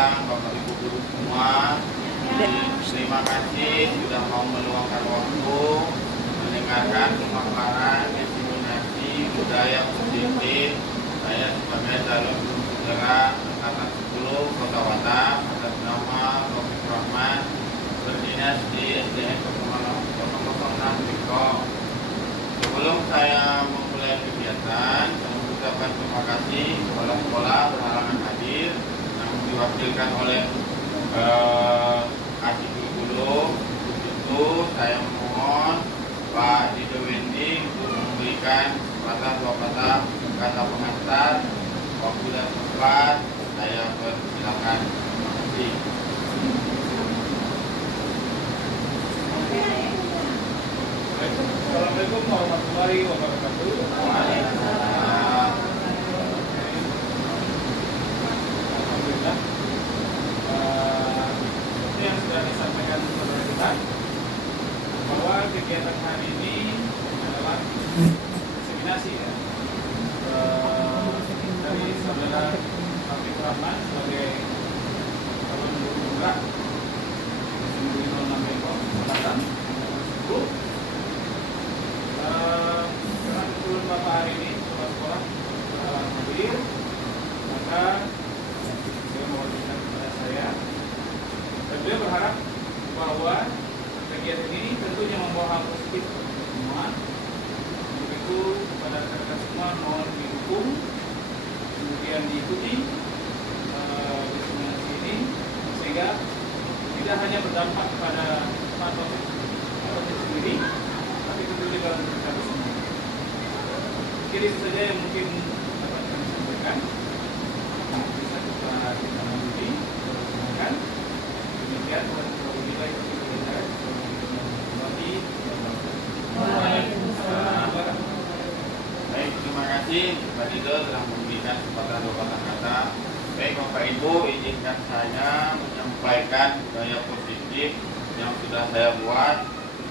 siang Bapak Ibu guru semua. Terima kasih sudah mau meluangkan waktu mendengarkan pemaparan diseminasi budaya positif. Saya sebagai calon guru penggerak angkatan 10 Kota Batam atas nama Taufik Rahman berdinas di SDN 006 Bingkong. Sebelum saya memulai kegiatan, saya mengucapkan terima kasih kepada sekolah berhalangan hadir yang diwakilkan oleh Adik Guru. Itu saya mohon Pak Dido Wendi untuk memberikan dua patah kata pengantar. Waktu dan tempat saya persilakan. Terima kasih. Assalamualaikum warahmatullahi wabarakatuh. Waalaikumsalam. Alhamdulillah. Seperti yang sudah disampaikan kepada kita, bahwa kegiatan hari ini adalah diseminasi ya, dari saudara Taufik Rahman sebagai calon guru penggerak di 06 Bengkok Selatan 10. Karena kebetulan Bapak hari ini sekolah hadir, maka dia mewakilkan kepada saya, dan beliau berharap bahwa kegiatan ini tentunya membawa hal positif untuk semua. Untuk itu kepada rekan-rekan semua mohon didukung, kemudian diikuti diseminasi ini, sehingga tidak hanya berdampak pada Pak Taufik sendiri, tapi tentunya juga untuk kita semua. Jadi itu saja yang mungkin dapat kami sampaikan. Bisa kita lanjuti, silakan. Demikian wabillahi taufiq wal hidayah. Waalaikumsalam. Baik, terima kasih Pak Dido telah memberikan kesempatan dua patah kata. Baik Bapak Ibu, izinkan saya menyampaikan budaya positif yang sudah saya buat.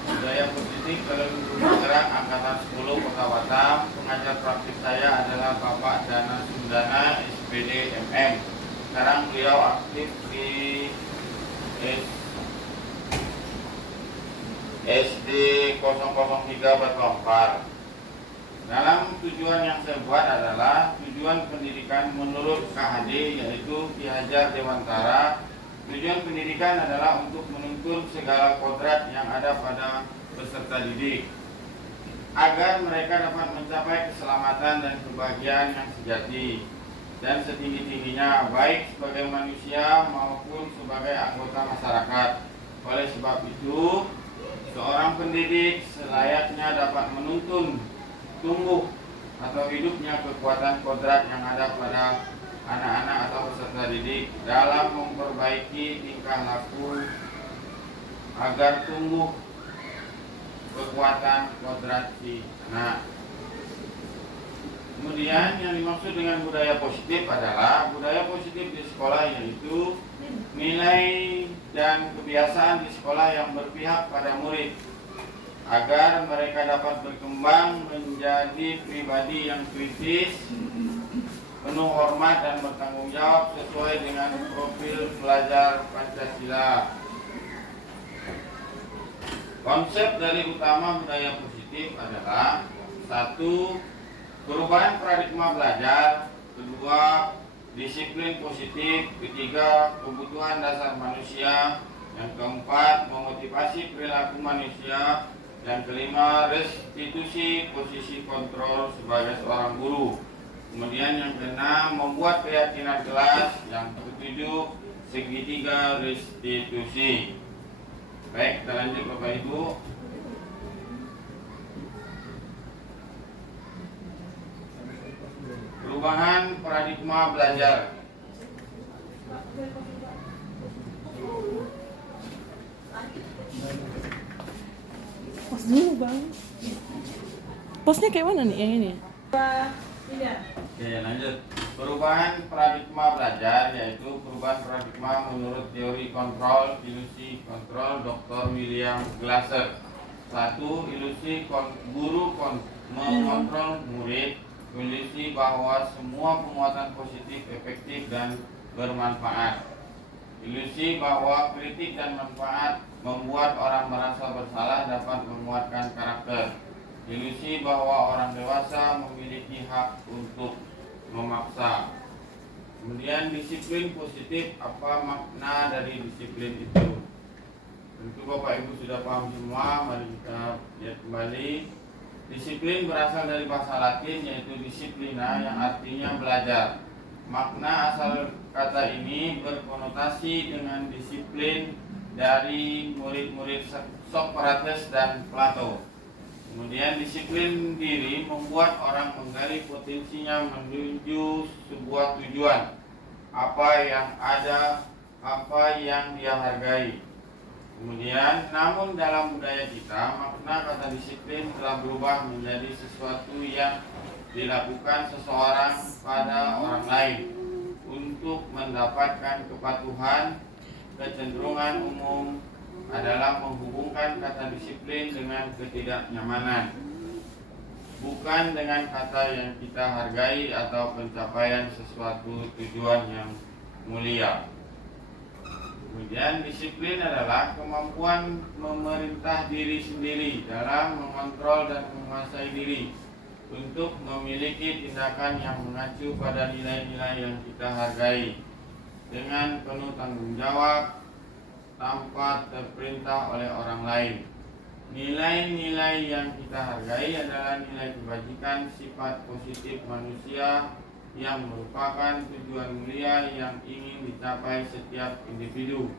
Budaya positif calon guru penggerak angkatan 10 Kota Batam. Pengajar praktik saya adalah Bapak Dana Sundana SPD MM. Sekarang beliau aktif di SD 003 Batu Ampar. Dalam tujuan yang saya buat adalah tujuan pendidikan menurut KHD, yaitu Ki Hajar Dewantara. Tujuan pendidikan adalah untuk menuntun segala kodrat yang ada pada peserta didik agar mereka dapat mencapai keselamatan dan kebahagiaan yang sejati dan setinggi-tingginya, baik sebagai manusia maupun sebagai anggota masyarakat. Oleh sebab itu, seorang pendidik selayaknya dapat menuntun tumbuh atau hidupnya kekuatan kodrat yang ada pada anak-anak atau peserta didik dalam memperbaiki tingkah laku agar tumbuh kekuatan kodrat si anak. Kemudian yang dimaksud dengan budaya positif adalah budaya positif di sekolah, yaitu nilai dan kebiasaan di sekolah yang berpihak pada murid agar mereka dapat berkembang menjadi pribadi yang kritis, penuh hormat dan bertanggung jawab sesuai dengan profil pelajar Pancasila. Konsep dari utama budaya positif adalah: 1. Perubahan paradigma belajar. 2. Disiplin positif. 3. Kebutuhan dasar manusia. Yang keempat, memotivasi perilaku manusia. Dan kelima, restitusi posisi kontrol sebagai seorang guru. Kemudian yang keenam, membuat keyakinan kelas. Yang ketujuh, segitiga restitusi. Baik, kita lanjut Bapak Ibu. Perubahan paradigma belajar. Pos dulu bang. Posnya kayak mana nih yang ini? Oke, lanjut. Perubahan paradigma belajar, yaitu perubahan paradigma menurut teori kontrol, ilusi kontrol Dr. William Glasser. 1. Ilusi guru mengontrol murid. Ilusi bahwa semua penguatan positif, efektif, dan bermanfaat. Ilusi bahwa kritik dan manfaat membuat orang merasa bersalah dapat menguatkan karakter. Ilusi bahwa orang dewasa memiliki hak untuk memaksa. Kemudian disiplin positif, apa makna dari disiplin itu? Tentu Bapak Ibu sudah paham semua. Mari kita lihat kembali. Disiplin berasal dari bahasa Latin yaitu disiplina yang artinya belajar. Makna asal kata ini berkonotasi dengan disiplin dari murid-murid Socrates dan Plato. Kemudian disiplin diri membuat orang menggali potensinya menuju sebuah tujuan. Apa yang ada, apa yang dia hargai. Kemudian, namun dalam budaya kita, makna kata disiplin telah berubah menjadi sesuatu yang dilakukan seseorang pada orang lain untuk mendapatkan kepatuhan. Kecenderungan umum adalah menghubungkan kata disiplin dengan ketidaknyamanan, bukan dengan kata yang kita hargai atau pencapaian sesuatu tujuan yang mulia. Kemudian disiplin adalah kemampuan memerintah diri sendiri dalam mengontrol dan menguasai diri untuk memiliki tindakan yang mengacu pada nilai-nilai yang kita hargai dengan penuh tanggung jawab tanpa terperintah oleh orang lain. Nilai-nilai yang kita hargai adalah nilai kebajikan, sifat positif manusia yang merupakan tujuan mulia yang ingin dicapai setiap individu,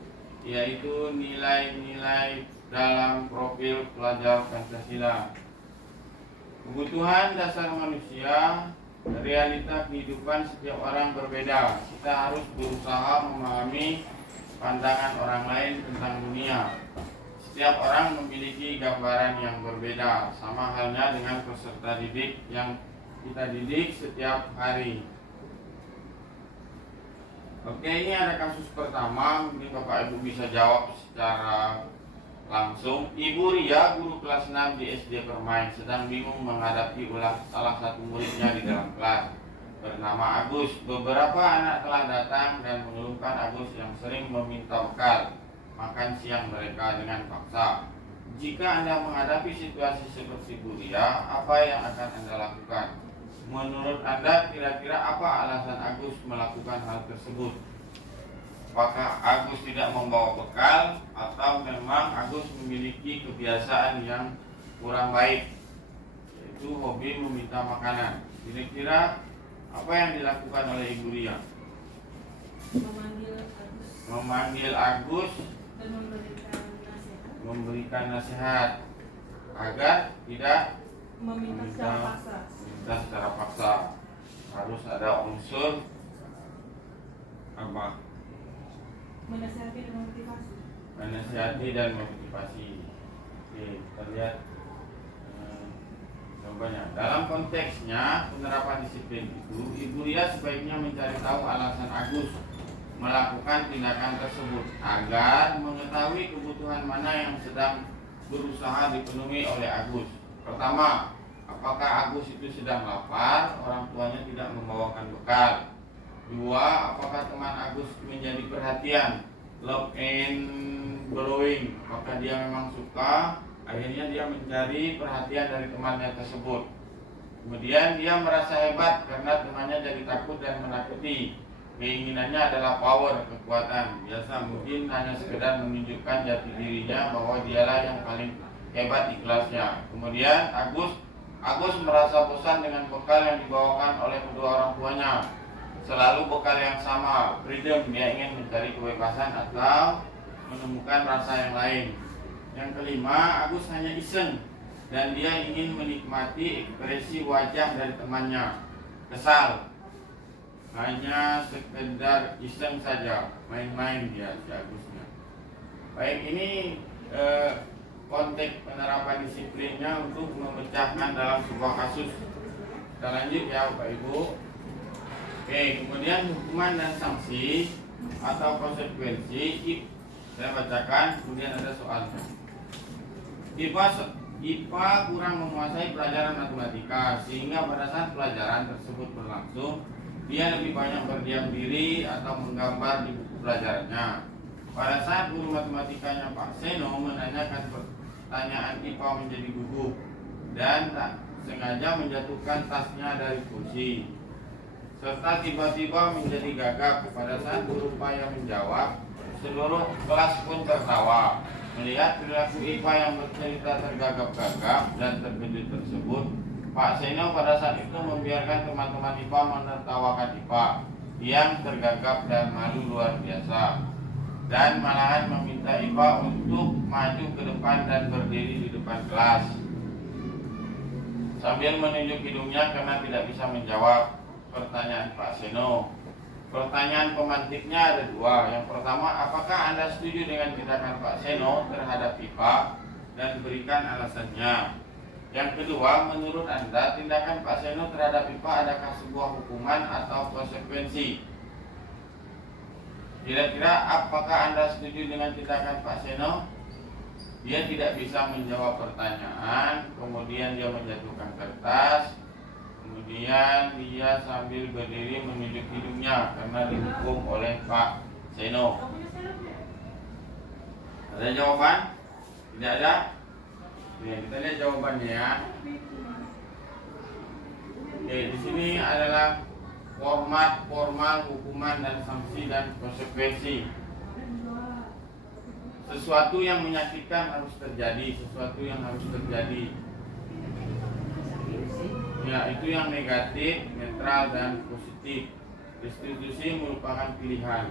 yaitu nilai-nilai dalam profil pelajar Pancasila. Kebutuhan dasar manusia, realita kehidupan setiap orang berbeda. Kita harus berusaha memahami pandangan orang lain tentang dunia. Setiap orang memiliki gambaran yang berbeda, sama halnya dengan peserta didik yang kita didik setiap hari. Oke, ini ada kasus pertama. Mungkin Bapak Ibu bisa jawab secara langsung. Ibu Ria, guru kelas 6 di SD Permain, sedang bingung menghadapi ulah salah satu muridnya di dalam kelas bernama Agus. Beberapa anak telah datang dan mengeluhkan Agus yang sering meminta bekal makan siang mereka dengan paksa. Jika Anda menghadapi situasi seperti Bu Ria, apa yang akan Anda lakukan? Menurut Anda kira-kira apa alasan Agus melakukan hal tersebut? Apakah Agus tidak membawa bekal atau memang Agus memiliki kebiasaan yang kurang baik, yaitu hobi meminta makanan? Kira-kira apa yang dilakukan oleh Ibu Ria? Memanggil Agus dan memberikan nasihat agar tidak meminta secara paksa. Harus ada unsur apa? menasihati dan memotivasi. Menasihati dan memotivasi. Oke, kita lihat contohnya. Dalam konteksnya penerapan disiplin itu, Ibu Ria sebaiknya mencari tahu alasan Agus melakukan tindakan tersebut agar mengetahui kebutuhan mana yang sedang berusaha dipenuhi oleh Agus. Pertama, apakah Agus itu sedang lapar, orang tuanya tidak membawakan bekal? Dua, apakah teman Agus menjadi perhatian, love and blowing? Apakah dia memang suka, akhirnya dia mencari perhatian dari temannya tersebut. Kemudian dia merasa hebat karena temannya jadi takut dan menakuti. Keinginannya adalah power, kekuatan. Biasa mungkin hanya sekedar menunjukkan jati dirinya bahwa dialah yang paling hebat di kelasnya. Kemudian Agus merasa bosan dengan bekal yang dibawakan oleh kedua orang tuanya. Selalu bekal yang sama, freedom, dia ingin mencari kebebasan atau menemukan rasa yang lain. Yang kelima, Agus hanya iseng dan dia ingin menikmati ekspresi wajah dari temannya. Kesal, hanya sekedar iseng saja, main-main dia si Agusnya. Baik, ini konteks penerapan disiplinnya untuk memecahkan dalam sebuah kasus. Kita lanjut ya Bapak Ibu. Oke, kemudian hukuman dan sanksi atau konsekuensi. Saya bacakan, kemudian ada soalnya. IPA kurang menguasai pelajaran matematika, sehingga pada saat pelajaran tersebut berlangsung, dia lebih banyak berdiam diri atau menggambar di buku pelajarannya. Pada saat guru matematikanya Pak Seno menanyakan pertanyaan IPA menjadi gugup dan tak sengaja menjatuhkan tasnya dari kursi, serta tiba-tiba menjadi gagap. Pada saat berupaya menjawab, seluruh kelas pun tertawa. Melihat perilaku IPA yang bercerita tergagap-gagap dan terkejut tersebut, Pak Seno pada saat itu membiarkan teman-teman IPA menertawakan IPA yang tergagap dan malu luar biasa, dan malahan meminta IPA untuk maju ke depan dan berdiri di depan kelas sambil menunjuk hidungnya karena tidak bisa menjawab pertanyaan Pak Seno. Pertanyaan pemantiknya ada dua. Yang pertama, apakah Anda setuju dengan tindakan Pak Seno terhadap IPA, dan berikan alasannya. Yang kedua, menurut Anda tindakan Pak Seno terhadap IPA adakah sebuah hukuman atau konsekuensi? Kira-kira apakah Anda setuju dengan tindakan Pak Seno? Dia tidak bisa menjawab pertanyaan, kemudian dia menjatuhkan kertas, kemudian dia sambil berdiri menunjuk hidungnya karena dihukum oleh Pak Seno. Ada jawaban? Tidak ada? Ya, kita lihat jawabannya ya. Oke, di sini adalah format, formal, hukuman dan sanksi dan konsekuensi. Sesuatu yang menyakitkan harus terjadi, sesuatu yang harus terjadi. Ya, itu yang negatif, netral dan positif. Restitusi merupakan pilihan.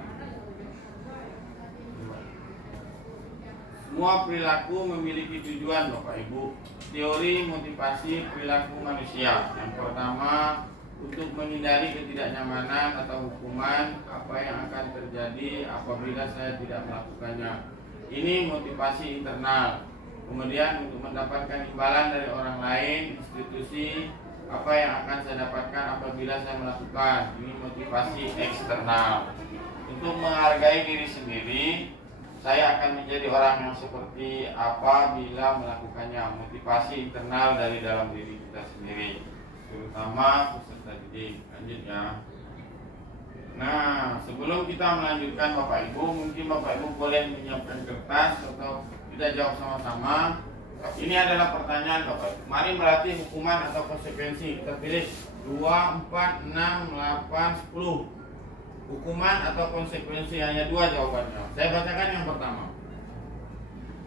Semua perilaku memiliki tujuan, Bapak Ibu. Teori motivasi perilaku manusia. Yang pertama, untuk menghindari ketidaknyamanan atau hukuman apa yang akan terjadi apabila saya tidak melakukannya. Ini motivasi internal. Kemudian untuk mendapatkan imbalan dari orang lain, institusi, apa yang akan saya dapatkan apabila saya melakukan. Ini motivasi eksternal. Untuk menghargai diri sendiri, saya akan menjadi orang yang seperti apa bila melakukannya. Motivasi internal dari dalam diri kita sendiri, terutama peserta didik. Lanjut ya. Nah, sebelum kita melanjutkan Bapak Ibu, mungkin Bapak Ibu boleh menyiapkan kertas atau kita jawab sama-sama. Ini adalah pertanyaan Bapak Ibu. Mari melatih hukuman atau konsekuensi. Kita pilih 2, 4, 6, 8, 10. Hukuman atau konsekuensi, hanya 2 jawabannya. Saya bacakan yang pertama.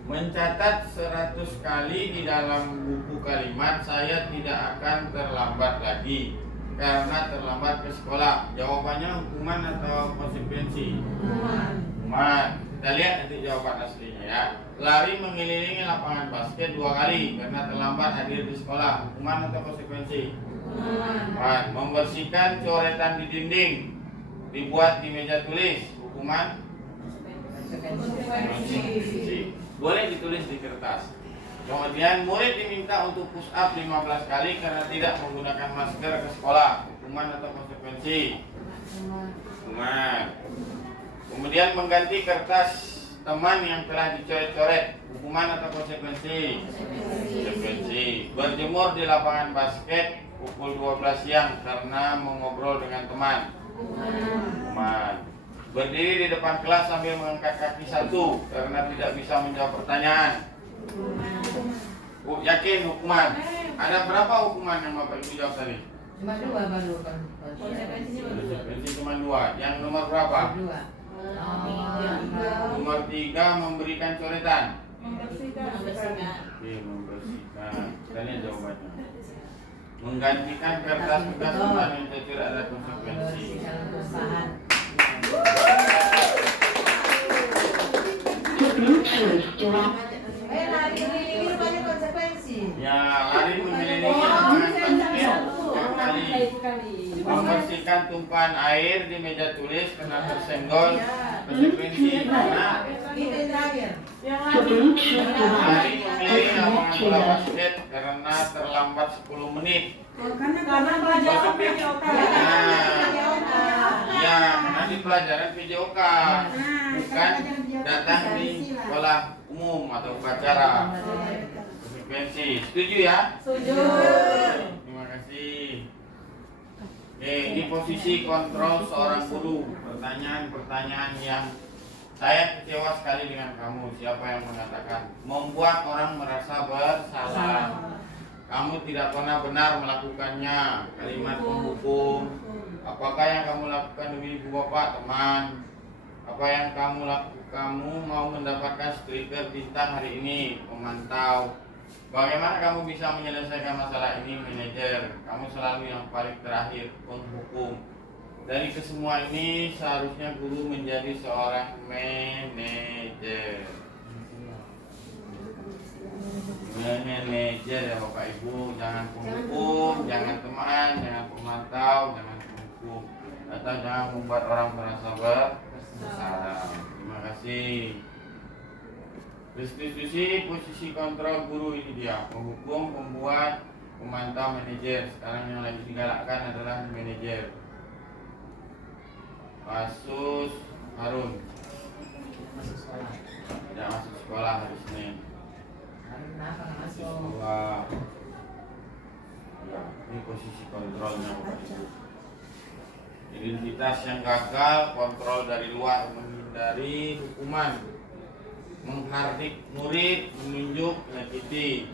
Mencatat 100 kali di dalam buku kalimat saya tidak akan terlambat lagi karena terlambat ke sekolah. Jawabannya hukuman atau konsekuensi? Hukuman. Kita lihat nanti jawaban aslinya ya. Lari mengelilingi lapangan basket 2 kali karena terlambat hadir di sekolah. Hukuman atau konsekuensi? Hukuman. Membersihkan coretan di dinding dibuat di meja tulis. Hukuman? Konsekuensi. Boleh ditulis di kertas. Kemudian murid diminta untuk push up 15 kali karena tidak menggunakan masker ke sekolah. Hukuman atau konsekuensi? Hukuman. Kemudian mengganti kertas teman yang telah dicoret-coret. Hukuman atau konsekuensi? Konsekuensi. Berjemur di lapangan basket pukul 12 siang karena mengobrol dengan teman. Hukuman. Berdiri di depan kelas sambil mengangkat kaki 1 karena tidak bisa menjawab pertanyaan. Yakin hukuman? Ada berapa hukuman yang Bapak Ibu jawab tadi? Cuma 2 baru kan. Konsekuensi cuma 2. Yang nomor berapa? 2. Nomor 3 memberikan coretan. Membersihkan. Oke, membersihkan. Kita lihat jawabannya. Menggantikan kertas bekas teman yang tidak ada konsekuensi. Lari ini rupanya konsekuensi. Ya, lari mengelilingi lapangan basket 2 kali. Membersihkan tumpahan air di meja tulis karena tersenggol. Konsekuensi karena Itu yang terakhir. lari mengelilingi lapangan bola basket karena terlambat 10 menit. Karena pelajaran PJOK. Ya, nanti pelajaran PJOK, bukan datang di sekolah umum atau upacara. Konsekuensi, setuju ya? Setuju. Terima kasih. Oke, ini posisi kontrol seorang guru. Pertanyaan-pertanyaan yang Saya kecewa sekali dengan kamu. Siapa yang mengatakan? Membuat orang merasa bersalah. Kamu tidak pernah benar melakukannya. Kalimat penghukum. Apakah yang kamu lakukan demi ibu bapak, teman? Apa yang kamu lakukan? Kamu mau mendapatkan stiker bintang hari ini, pemantau. Bagaimana kamu bisa menyelesaikan masalah ini, manajer? Kamu selalu yang paling terakhir, penghukum. Dari kesemua ini seharusnya guru menjadi seorang manajer. Manajer ya Bapak Ibu, jangan penghukum, jangan teman, jangan pemantau, jangan penghukum, atau jangan membuat orang merasa bersalah. Terima kasih. Restitusi posisi kontrol guru ini dia, penghukum, pembuat, pemantau, manajer. Sekarang yang lagi digalakkan adalah manajer. Kasus Harun tidak masuk sekolah hari Senin. Kenapa nggak masuk? Sekolah. Ya, ini posisi kontrolnya Bapak Ibu. Identitas yang gagal, kontrol dari luar, menghindari hukuman, menghardik murid, menunjuk, menyakiti,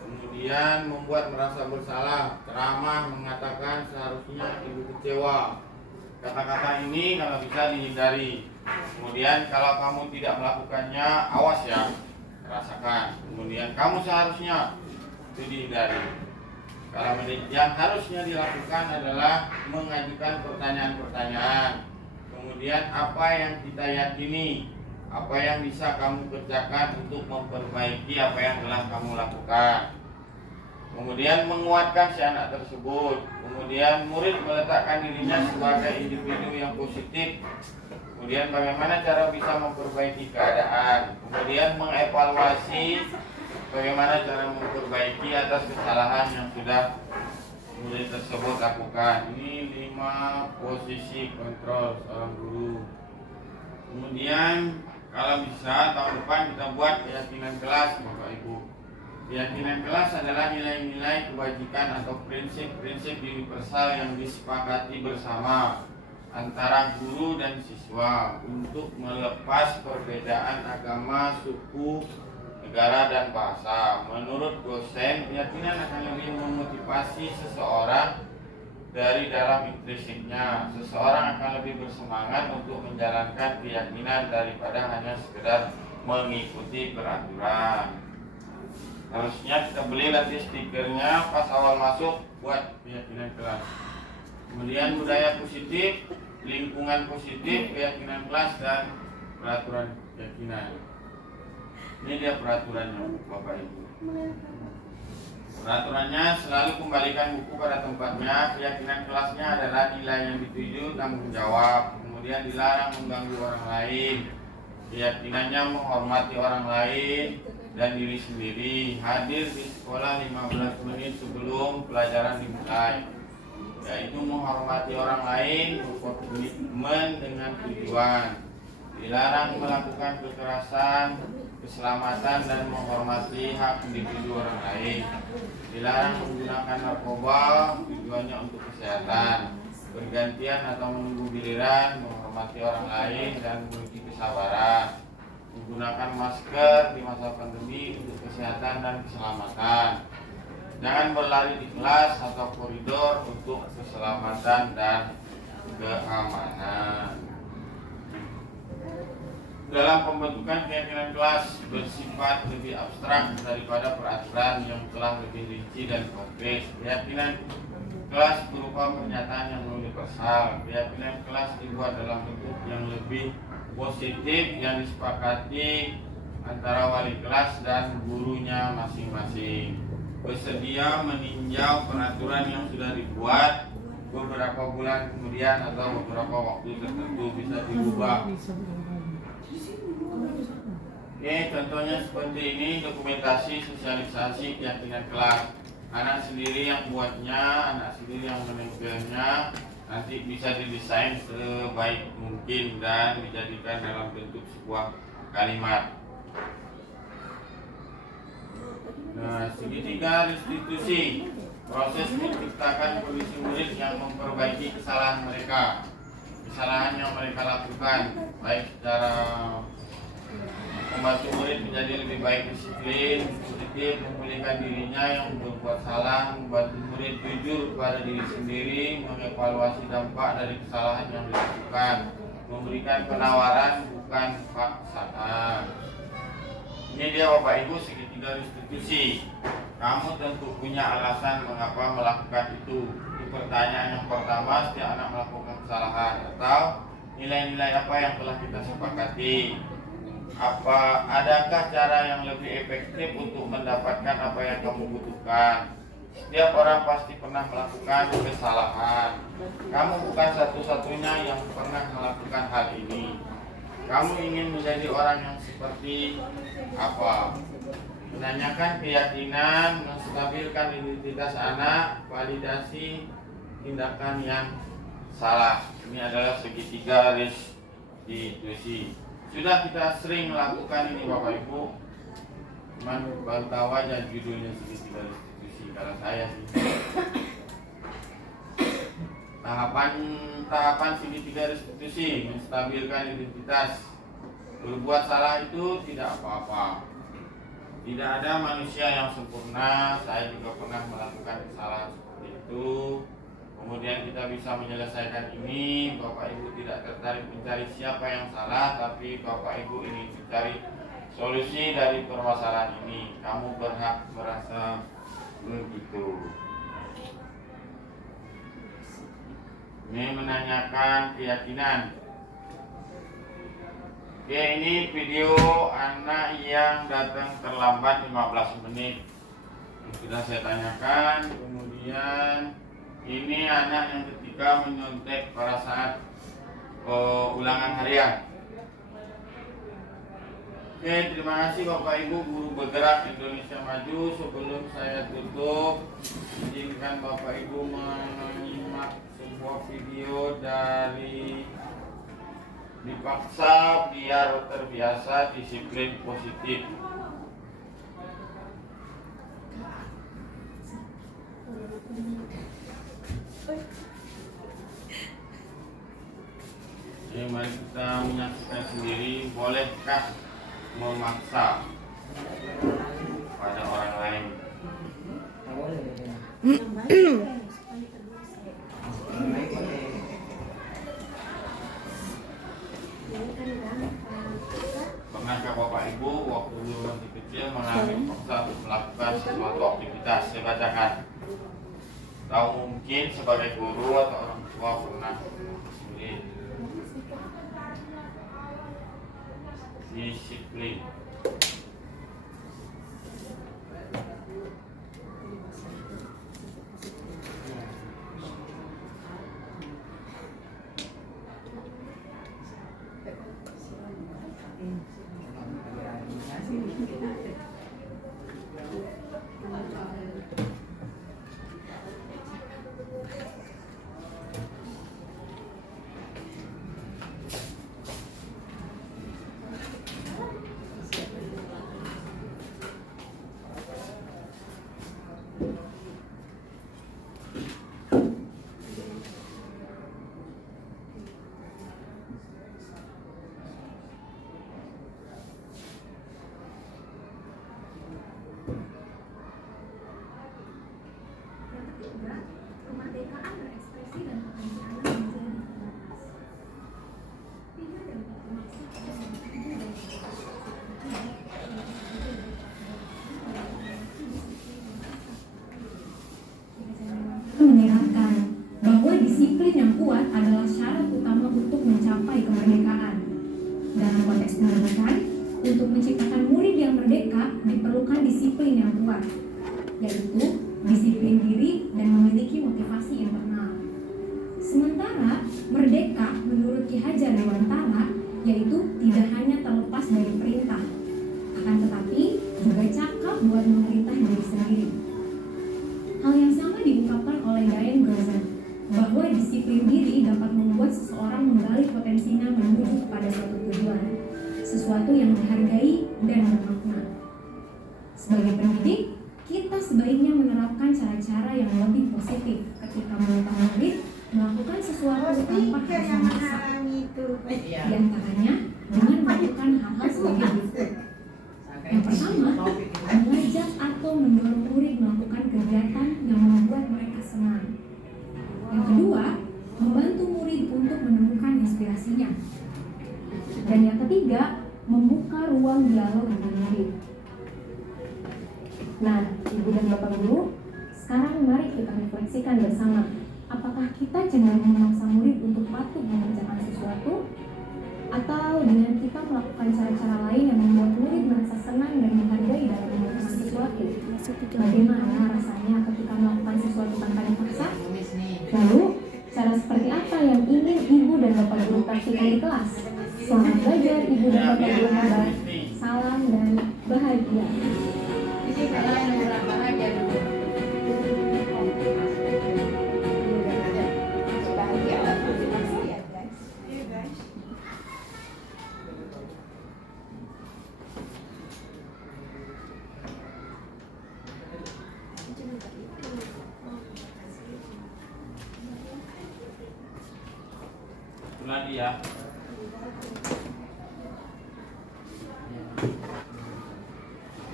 kemudian membuat merasa bersalah, ceramah, mengatakan seharusnya ibu kecewa. Kata-kata ini kalau bisa dihindari. Kemudian kalau kamu tidak melakukannya, awas ya, rasakan. Kemudian kamu seharusnya itu dihindari. Kalau yang harusnya dilakukan adalah mengajukan pertanyaan-pertanyaan. Kemudian apa yang kita yakini, apa yang bisa kamu kerjakan untuk memperbaiki apa yang telah kamu lakukan. Kemudian menguatkan si anak tersebut. Kemudian murid meletakkan dirinya sebagai individu yang positif. Kemudian bagaimana cara bisa memperbaiki keadaan. Kemudian mengevaluasi bagaimana cara memperbaiki atas kesalahan yang sudah murid tersebut lakukan. Ini 5 posisi kontrol seorang guru. Kemudian kalau bisa tahun depan kita buat keyakinan kelas Bapak Ibu. Keyakinan kelas adalah nilai-nilai kebajikan atau prinsip-prinsip universal yang disepakati bersama antara guru dan siswa untuk melepas perbedaan agama, suku, negara, dan bahasa. Menurut dosen, keyakinan akan lebih memotivasi seseorang dari dalam intrinsiknya. Seseorang akan lebih bersemangat untuk menjalankan keyakinan daripada hanya sekedar mengikuti peraturan. Harusnya kita beli nanti stikernya pas awal masuk buat keyakinan kelas. Kemudian budaya positif, lingkungan positif, keyakinan kelas, dan peraturan keyakinan. Ini dia peraturannya Bapak Ibu. Peraturannya selalu kembalikan buku pada tempatnya. Keyakinan kelasnya adalah nilai yang dituju, tanggung jawab. Kemudian dilarang mengganggu orang lain. Keyakinannya menghormati orang lain dan diri sendiri. Hadir di sekolah 15 menit sebelum pelajaran dimulai, yaitu menghormati orang lain, berkomitmen dengan tujuan. Dilarang melakukan kekerasan, keselamatan, dan menghormati hak individu orang lain. Dilarang menggunakan narkoba, tujuannya untuk kesehatan, bergantian atau menunggu giliran, menghormati orang lain, dan memiliki kesabaran. Menggunakan masker di masa pandemi untuk kesehatan dan keselamatan. Jangan berlari di kelas atau koridor untuk keselamatan dan keamanan. Dalam pembentukan keyakinan kelas bersifat lebih abstrak daripada peraturan yang telah lebih rinci dan konkret. Keyakinan kelas berupa pernyataan yang universal. Keyakinan kelas dibuat dalam bentuk yang lebih positif yang disepakati antara wali kelas dan gurunya masing-masing. Bersedia meninjau peraturan yang sudah dibuat beberapa bulan kemudian atau beberapa waktu tertentu bisa dirubah. Oke, contohnya seperti ini dokumentasi sosialisasi keyakinan kelas. Anak sendiri yang buatnya, anak sendiri yang menempelnya. Nanti bisa didesain sebaik mungkin dan dijadikan dalam bentuk sebuah kalimat. Nah, segitiga restitusi, proses menciptakan kondisi murid yang memperbaiki kesalahan mereka, kesalahan yang mereka lakukan. baik secara membantu murid menjadi lebih baik disiplin, positif, memulihkan dirinya yang berbuat salah, membantu murid jujur kepada diri sendiri, mengevaluasi dampak dari kesalahan yang dilakukan, memberikan penawaran bukan paksaan. Ini dia Bapak Ibu segitiga restitusi. Kamu tentu punya alasan mengapa melakukan itu. Itu pertanyaan yang pertama setiap anak melakukan kesalahan, atau nilai-nilai apa yang telah kita sepakati. Adakah cara yang lebih efektif untuk mendapatkan apa yang kamu butuhkan? Setiap orang pasti pernah melakukan kesalahan. Kamu bukan satu-satunya yang pernah melakukan hal ini. Kamu ingin menjadi orang yang seperti apa? Menanyakan keyakinan, menstabilkan identitas anak, validasi tindakan yang salah. Ini adalah segitiga restitusi. Sudah kita sering melakukan ini Bapak Ibu. Cuman baru tahu aja judulnya segitiga restitusi kalau saya sih. Tahapan segitiga restitusi, menstabilkan identitas. Berbuat salah itu tidak apa-apa. Tidak ada manusia yang sempurna. Saya juga pernah melakukan kesalahan seperti itu. Kemudian kita bisa menyelesaikan ini. Bapak Ibu tidak tertarik mencari siapa yang salah, tapi Bapak Ibu ingin mencari solusi dari permasalahan ini. Kamu berhak merasa begitu. Ini menanyakan keyakinan. Oke, ini video anak yang datang terlambat 15 menit. Sudah saya tanyakan. Kemudian ini anak yang ketika menyontek pada saat ulangan harian. Oke, terima kasih Bapak Ibu Guru Bergerak Indonesia Maju. Sebelum saya tutup, izinkan Bapak Ibu menyimak sebuah video dari Dipaksa Biar Terbiasa Disiplin Positif. Jadi mari kita menyaksikan sendiri. Bolehkah memaksa pada orang lain? Pernahkah Bapak Ibu waktu dulu masih kecil mengalami paksa untuk melakukan suatu aktivitas? Saya bacakan. Tahu mungkin sebagai guru atau orang tua pernah sulit. Disiplin. Kemerdekaan berekspresi dan pekerjaan menjadi terbatas. Tidak dapat memaksakan menyerahkan bahwa disiplin yang kuat adalah syarat utama untuk mencapai kemerdekaan. Dalam konteks pendidikan, untuk menciptakan murid yang merdeka diperlukan disiplin yang kuat, yaitu disiplin diri dan memiliki motivasi internal. Sementara merdeka menurut Ki Hajar Dewantara yaitu tidak hanya terlepas dari perintah, akan tetapi juga cakap buat memerintah diri sendiri. Hal yang sama diungkapkan oleh Diane Gozan bahwa disiplin diri dapat membuat seseorang menggali potensinya menuju kepada suatu tujuan, sesuatu yang dihargai dan bermakna. Sebagai pendidik, kita sebaiknya menerapkan cara-cara yang lebih positif ketika meminta murid melakukan sesuatu tanpa Speaker harus yang memaksa. menghalangi itu. Iya. Di antaranya dengan melakukan hal-hal sebagai berikut. Yang pertama, mengajak atau mendorong murid melakukan kegiatan yang membuat mereka senang. Yang kedua, membantu murid untuk menemukan inspirasinya. Dan yang ketiga, membuka ruang dialog dengan murid. Nah, Ibu dan Bapak Guru, sekarang mari kita refleksikan bersama. Apakah kita cenderung memaksa murid untuk patuh mengerjakan sesuatu? Atau dengan kita melakukan cara-cara lain yang membuat murid merasa senang dan menghargai dalam melakukan sesuatu? Bagaimana rasanya ketika melakukan sesuatu tanpa dipaksa? Tulis nih. Lalu, cara seperti apa yang ingin Ibu dan Bapak Guru praktikkan di kelas? Selamat belajar Ibu dan Bapak Guru hebat. Salam dan bahagia. Ini kalau yang berapa aja dulu. Bahagia lah, dipaksa ya guys. Iya guys. Lagi ya.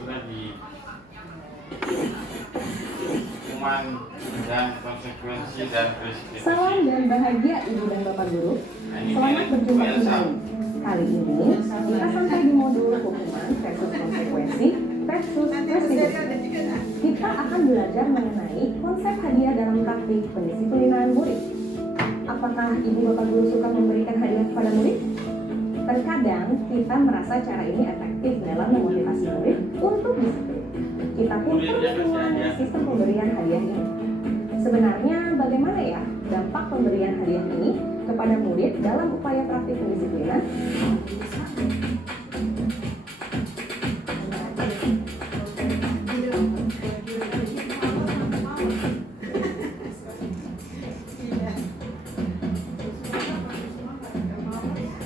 Sudah di hukuman dan konsekuensi dan restitusi. Salam dan bahagia Ibu dan Bapak Guru. Selamat berjumpa kembali. Kali ini kita sampai di modul hukuman versus konsekuensi versus restitusi. Kita akan belajar mengenai konsep hadiah dalam praktik pendisiplinan murid. Apakah Ibu Bapak Guru suka memberikan hadiah kepada murid? Terkadang kita merasa cara ini efektif dalam memotivasi murid untuk disiplin. Kita pun terus mengulangi sistem pemberian hadiah ini. Sebenarnya bagaimana ya dampak pemberian hadiah ini kepada murid dalam upaya praktik pendisiplinan?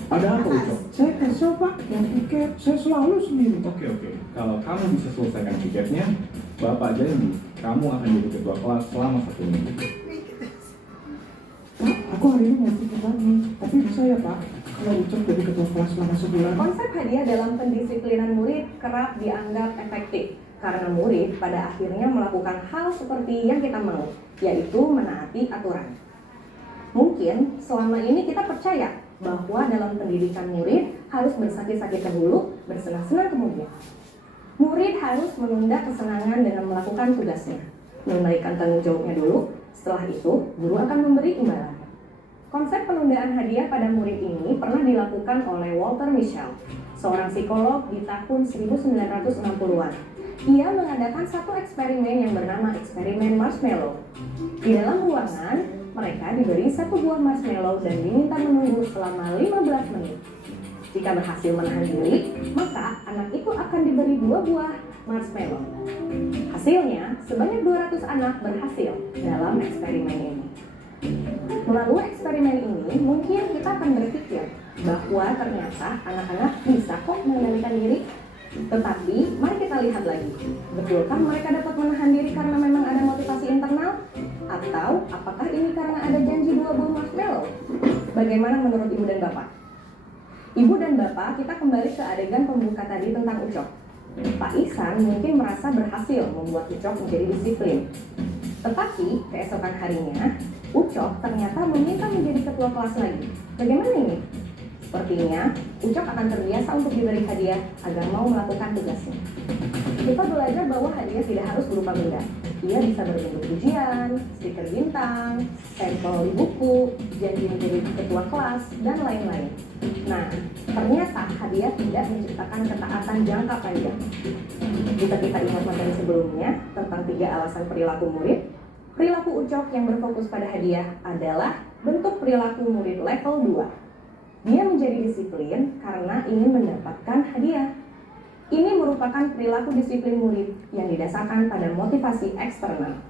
Ada apa Ucok? Saya kesel Pak, yang tiket saya selalu sendiri. Oke, kalau kamu bisa selesaikan tiketnya, Bapak janji kamu akan jadi ketua kelas selama 1 minggu. Pak, aku hari ini mau tiket lagi, tapi bisa ya Pak, kalau Ucok jadi ketua kelas selama sebulan. Konsep hadiah dalam pendisiplinan murid kerap dianggap efektif karena murid pada akhirnya melakukan hal seperti yang kita mau, yaitu menaati aturan. Mungkin selama ini kita percaya bahwa dalam pendidikan murid harus bersakit-sakit dahulu, bersenang-senang kemudian. Murid harus menunda kesenangan dengan melakukan tugasnya, menunaikan tanggung jawabnya dulu, setelah itu guru akan memberi imbalan. Konsep penundaan hadiah pada murid ini pernah dilakukan oleh Walter Mischel, seorang psikolog di tahun 1960-an. Ia mengadakan satu eksperimen yang bernama eksperimen marshmallow. Di dalam ruangan, mereka diberi 1 buah marshmallow dan diminta menunggu selama 15 menit. Jika berhasil menahan diri, maka anak itu akan diberi 2 buah marshmallow. Hasilnya, sebanyak 200 anak berhasil dalam eksperimen ini. Melalui eksperimen ini, mungkin kita akan berpikir bahwa ternyata anak-anak bisa kok mengendalikan diri. Tetapi, mari kita lihat lagi. Betulkah mereka dapat menahan diri karena memang ada motivasi internal? Atau apakah ini karena ada janji 2 buah marshmallow? Bagaimana menurut Ibu dan Bapak? Ibu dan Bapak, kita kembali ke adegan pembuka tadi tentang Ucok. Pak Ihsan mungkin merasa berhasil membuat Ucok menjadi disiplin. Tetapi, keesokan harinya, Ucok ternyata meminta menjadi ketua kelas lagi. Bagaimana ini? Sepertinya, Ucok akan terbiasa untuk diberi hadiah agar mau melakukan tugasnya. Kita belajar bahwa hadiah tidak harus berupa benda. Ia bisa berbentuk pujian, stiker bintang, stempel di buku, janji menjadi ketua kelas, dan lain-lain. Nah, ternyata hadiah tidak menciptakan ketaatan jangka panjang. Jika kita ingat materi sebelumnya tentang 3 alasan perilaku murid, perilaku Ucok yang berfokus pada hadiah adalah bentuk perilaku murid level 2. Dia menjadi disiplin karena ingin mendapatkan hadiah. Ini merupakan perilaku disiplin murid yang didasarkan pada motivasi eksternal.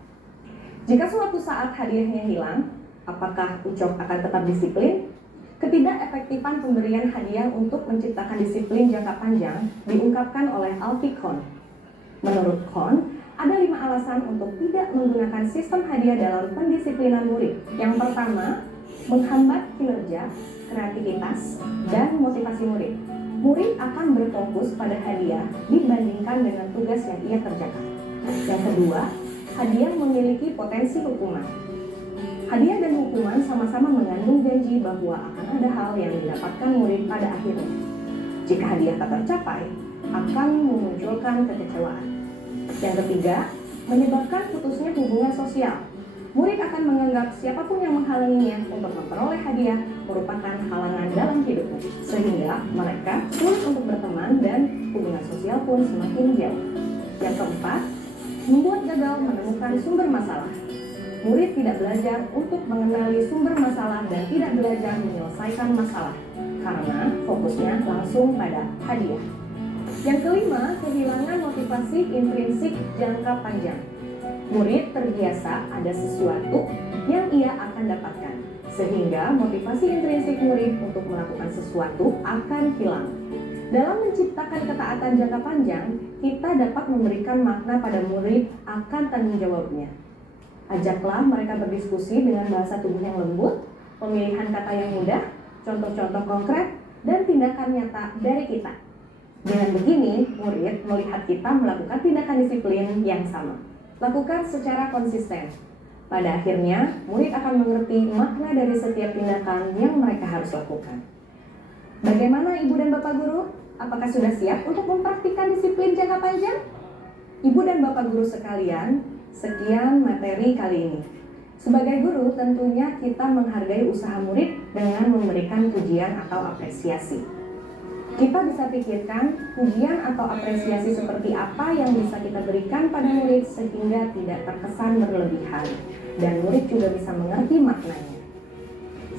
Jika suatu saat hadiahnya hilang, apakah Ucok akan tetap disiplin? Ketidakefektifan pemberian hadiah untuk menciptakan disiplin jangka panjang diungkapkan oleh Alfie Kohn. Menurut Kohn, Ada 5 alasan untuk tidak menggunakan sistem hadiah dalam pendisiplinan murid. Yang pertama, menghambat kinerja, kreativitas, dan motivasi murid. Murid akan berfokus pada hadiah dibandingkan dengan tugas yang ia kerjakan. Yang kedua, hadiah memiliki potensi hukuman. Hadiah dan hukuman sama-sama mengandung janji bahwa akan ada hal yang didapatkan murid pada akhirnya. Jika hadiah tak tercapai, akan memunculkan kekecewaan. Yang ketiga, menyebabkan putusnya hubungan sosial. Murid akan menganggap siapapun yang menghalanginya untuk memperoleh hadiah merupakan halangan dalam hidupnya, sehingga mereka sulit untuk berteman dan hubungan sosial pun semakin jauh. Yang keempat, membuat gagal menemukan sumber masalah. Murid tidak belajar untuk mengenali sumber masalah dan tidak belajar menyelesaikan masalah, karena fokusnya langsung pada hadiah. Yang kelima, kehilangan motivasi intrinsik jangka panjang. Murid terbiasa ada sesuatu yang ia akan dapatkan, sehingga motivasi intrinsik murid untuk melakukan sesuatu akan hilang. Dalam menciptakan ketaatan jangka panjang, kita dapat memberikan makna pada murid akan tanggung jawabnya. Ajaklah mereka berdiskusi dengan bahasa tubuh yang lembut, pemilihan kata yang mudah, contoh-contoh konkret, dan tindakan nyata dari kita. Dengan begini, murid melihat kita melakukan tindakan disiplin yang sama. Lakukan secara konsisten. Pada akhirnya, murid akan mengerti makna dari setiap tindakan yang mereka harus lakukan. Bagaimana Ibu dan Bapak Guru? Apakah sudah siap untuk mempraktikkan disiplin jangka panjang? Ibu dan Bapak Guru sekalian, sekian materi kali ini. Sebagai guru, tentunya kita menghargai usaha murid dengan memberikan pujian atau apresiasi. Kita bisa pikirkan pujian atau apresiasi seperti apa yang bisa kita berikan pada murid sehingga tidak terkesan berlebihan dan murid juga bisa mengerti maknanya.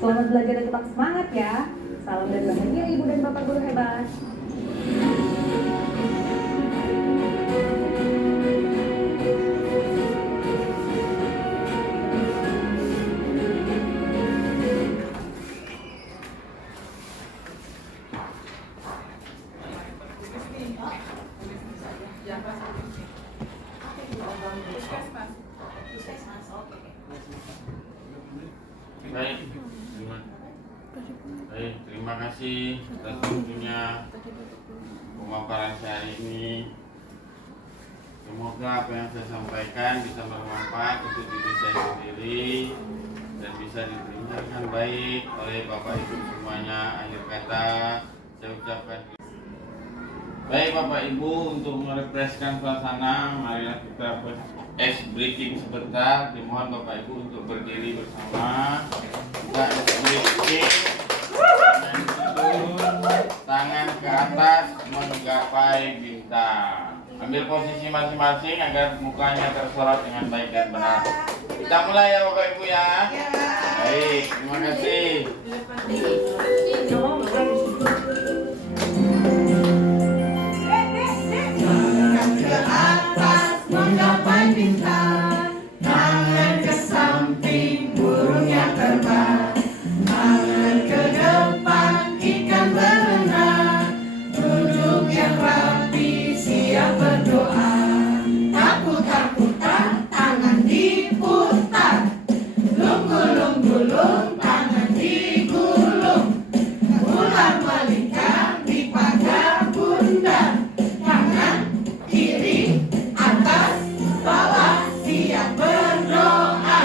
Selamat belajar dan tetap semangat ya. Salam dan bahagia Ibu dan Bapak Guru hebat. Terima kasih atas waktunya pemaparan saya hari ini. Semoga apa yang saya sampaikan bisa bermanfaat untuk diri saya sendiri dan bisa diterima dengan baik oleh Bapak Ibu semuanya. Akhir kata saya ucapkan baik Bapak Ibu, untuk merefreshkan suasana, marilah kita ice breaking sebentar. Dimohon Bapak Ibu untuk berdiri bersama. Kita ice breaking. Tangan ke atas menggapai bintang. Ambil posisi masing-masing agar mukanya tersorot dengan baik dan benar. Kita mulai ya Bapak Ibu ya. Baik, terima kasih. Tangan ke atas menggapai bintang, tangan ke samping burung yang terbang, tangan ke depan ikan berenang, duduk yang rapi siap berdoa. Tak putar-putar, tangan diputar, gulung-gulung tangan digulung, ular melingkar di pagar bundar, tangan kiri atas bawah siap berdoa.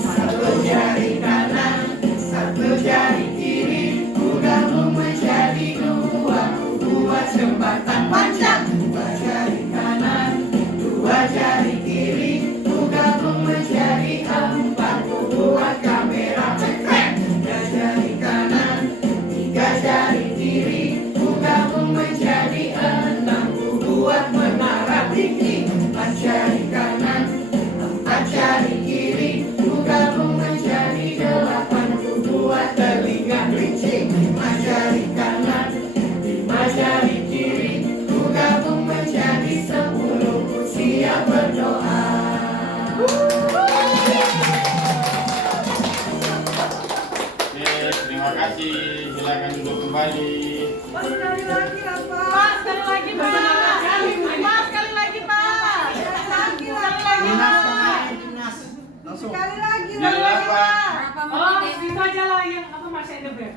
Satu jari kanan, satu jari kiri, ku gabung menjadi dua, buat jembatan panjang. Dua jari kanan, dua jari kiri, ku gabung menjadi empat, ku buat kamera cekrek. Tiga jari kanan, tiga jari kiri, ku gabung menjadi enam, ku buat menara tinggi. Empat jari kanan, empat jari kiri, ku gabung menjadi delapan, ku buat telinga kelinci. Lima jari kanan, lima jari kiri, ku gabung menjadi 10, ku siap berdoa. Oke, terima kasih. Silakan duduk kembali. Sekali lagi, Pak. Sekali lagi, Pak. Sekali lagi, Pak. masih ada ber.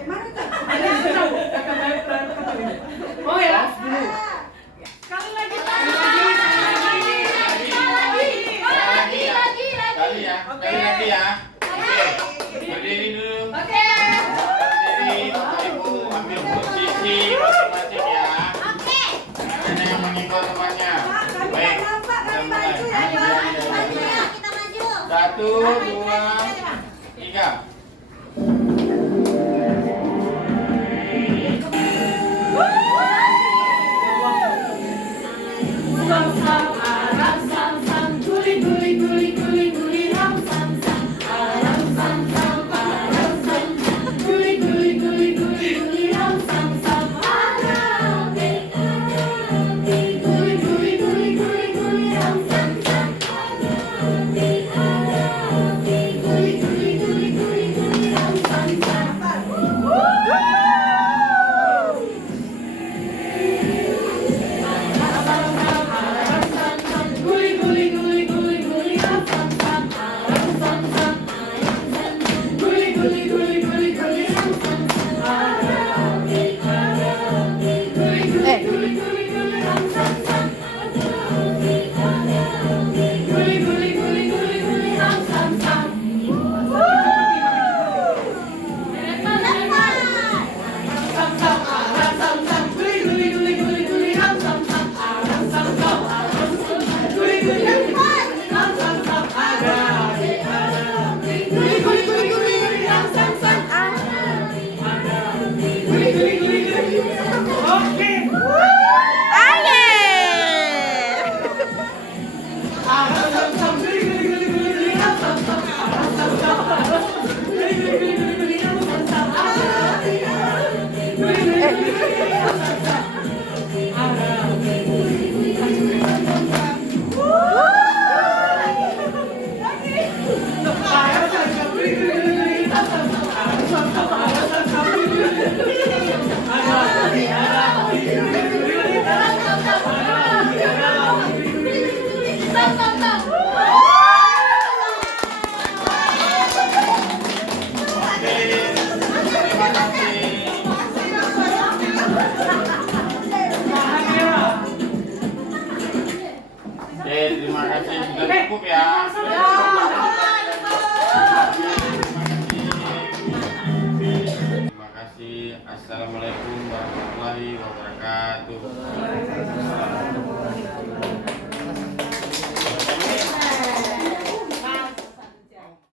Gimana tuh? Ada tahu kata ber. Oh ya. Sekali lagi. Sekali ya. Sekali lagi ya. Berdiri dulu. Oke. Berdiri, Bapak Ibu ambil posisi masing-masing ya. Oke. Ada yang menyenggol temannya. Baik. Kita mulai. Maju ya, kita maju. 1, 2, 3. Terima kasih sudah cukup ya. Terima kasih. Assalamualaikum warahmatullahi wabarakatuh.